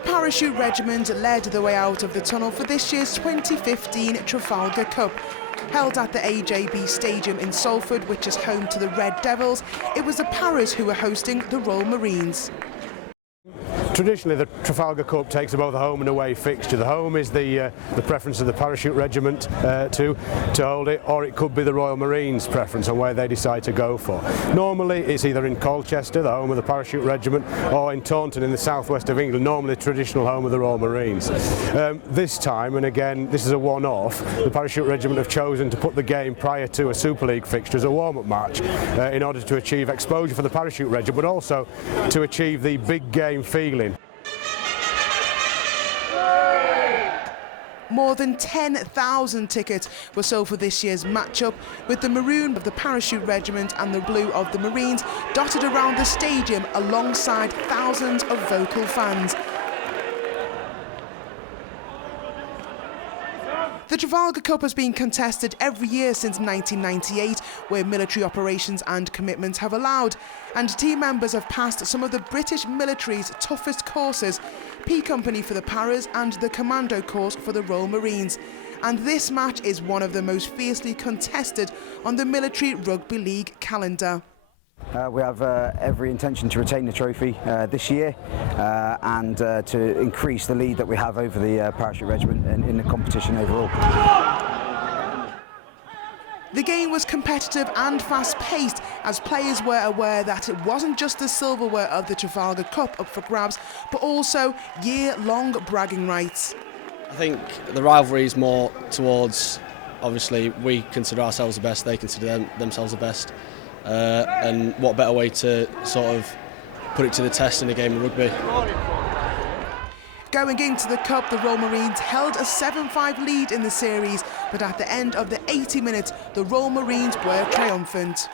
The Parachute Regiment led the way out of the tunnel for this year's 2015 Trafalgar Cup. Held at the AJB Stadium in Salford, which is home to the Red Devils, it was the Paras who were hosting the Royal Marines. Traditionally, the Trafalgar Cup takes both a home and away fixture. The home is the preference of the Parachute Regiment to hold it, or it could be the Royal Marines' preference on where they decide to go for. Normally, it's either in Colchester, the home of the Parachute Regiment, or in Taunton in the southwest of England, normally the traditional home of the Royal Marines. This time, and again, this is a one-off, the Parachute Regiment have chosen to put the game prior to a Super League fixture as a warm-up match in order to achieve exposure for the Parachute Regiment, but also to achieve the big game feeling. More than 10,000 tickets were sold for this year's matchup, with the maroon of the Parachute Regiment and the blue of the Marines dotted around the stadium alongside thousands of vocal fans. The Trafalgar Cup has been contested every year since 1998, where military operations and commitments have allowed, and team members have passed some of the British military's toughest courses, P Company for the Paras and the Commando course for the Royal Marines. And this match is one of the most fiercely contested on the Military Rugby League calendar. We have every intention to retain the trophy this year and to increase the lead that we have over the Parachute Regiment in the competition overall. The game was competitive and fast-paced, as players were aware that it wasn't just the silverware of the Trafalgar Cup up for grabs, but also year-long bragging rights. I think the rivalry is more towards, obviously, we consider ourselves the best, they consider themselves the best. And what better way to sort of put it to the test in a game of rugby. Going into the Cup, the Royal Marines held a 7-5 lead in the series, but at the end of the 80 minutes, the Royal Marines were triumphant.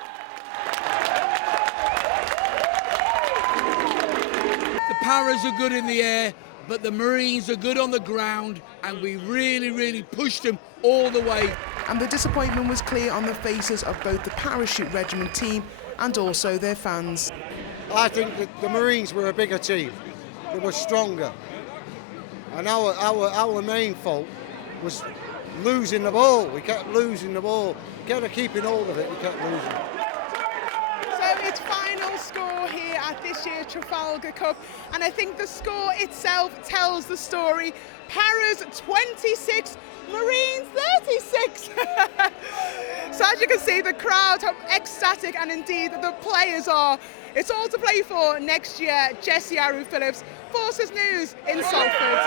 The Paras are good in the air, but the Marines are good on the ground, and we really pushed them all the way. And the disappointment was clear on the faces of both the Parachute Regiment team and also their fans. I think that the Marines were a bigger team. They were stronger. And our main fault was losing the ball. We kept losing the ball. Instead of keeping hold of it, we kept losing. So it's final score here at this year's Trafalgar Cup, and I think the score itself tells the story. Paras 26, Marines 36. So as you can see, the crowd are ecstatic, and indeed the players are. It's all to play for next year. Jessie Aru-Phillips, Forces News in Salford.